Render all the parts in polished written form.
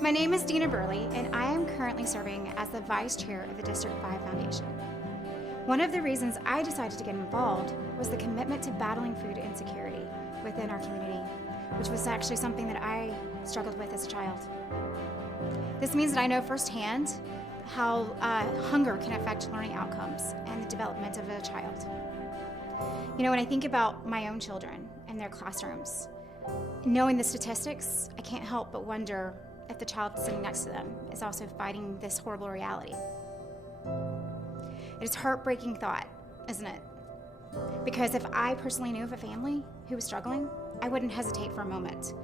My name is Dina Burley, and I am currently serving as the Vice Chair of the District 5 Foundation. One of the reasons I decided to get involved was the commitment to battling food insecurity within our community, which was actually something that I struggled with as a child. This means that I know firsthand how hunger can affect learning outcomes and the development of a child. You know, when I think about my own children and their classrooms, knowing the statistics, I can't help but wonder if the child sitting next to them is also fighting this horrible reality. It is a heartbreaking thought, isn't it? Because if I personally knew of a family who was struggling, I wouldn't hesitate for a moment.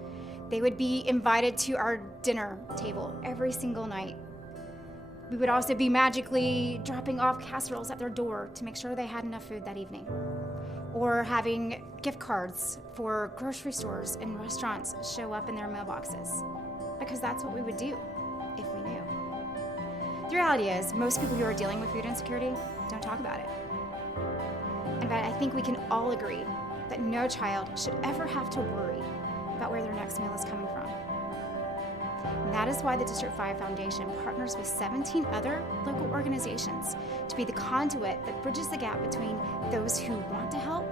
They would be invited to our dinner table every single night. We would also be magically dropping off casseroles at their door to make sure they had enough food that evening. Or having gift cards for grocery stores and restaurants show up in their mailboxes. Because that's what we would do if we knew. The reality is, most people who are dealing with food insecurity don't talk about it. And but I think we can all agree that no child should ever have to worry about where their next meal is coming from. And that is why the District 5 Foundation partners with 17 other local organizations to be the conduit that bridges the gap between those who want to help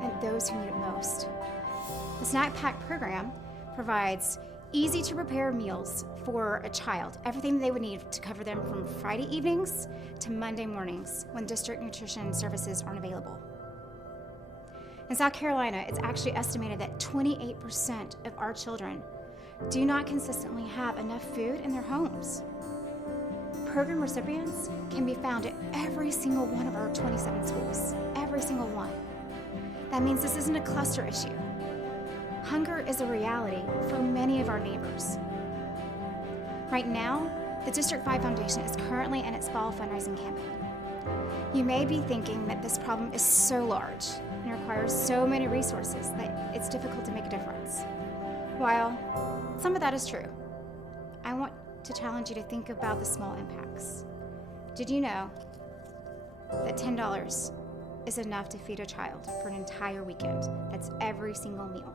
and those who need it most. The Snack Pack program provides easy to prepare meals for a child, everything they would need to cover them from Friday evenings to Monday mornings when district nutrition services aren't available. In South Carolina, it's actually estimated that 28% of our children do not consistently have enough food in their homes. Program recipients can be found at every single one of our 27 schools, every single one. That means this isn't a cluster issue. Hunger is a reality for many of our neighbors. Right now, the District 5 Foundation is currently in its fall fundraising campaign. You may be thinking that this problem is so large and requires so many resources that it's difficult to make a difference. While some of that is true, I want to challenge you to think about the small impacts. Did you know that $10 is enough to feed a child for an entire weekend? That's every single meal.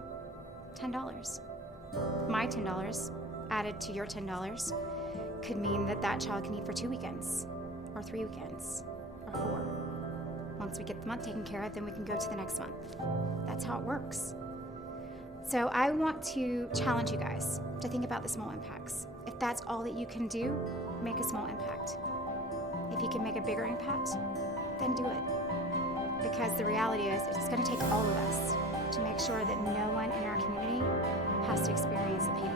$10. My $10 added to your $10 could mean that that child can eat for 2 weekends, or 3 weekends, or 4. Once we get the month taken care of, then we can go to the next month. That's how it works. So I want to challenge you guys to think about the small impacts. If that's all that you can do, make a small impact. If you can make a bigger impact, then do it. Because the reality is, it's going to take all of us to make sure that no one in our community has to experience the pain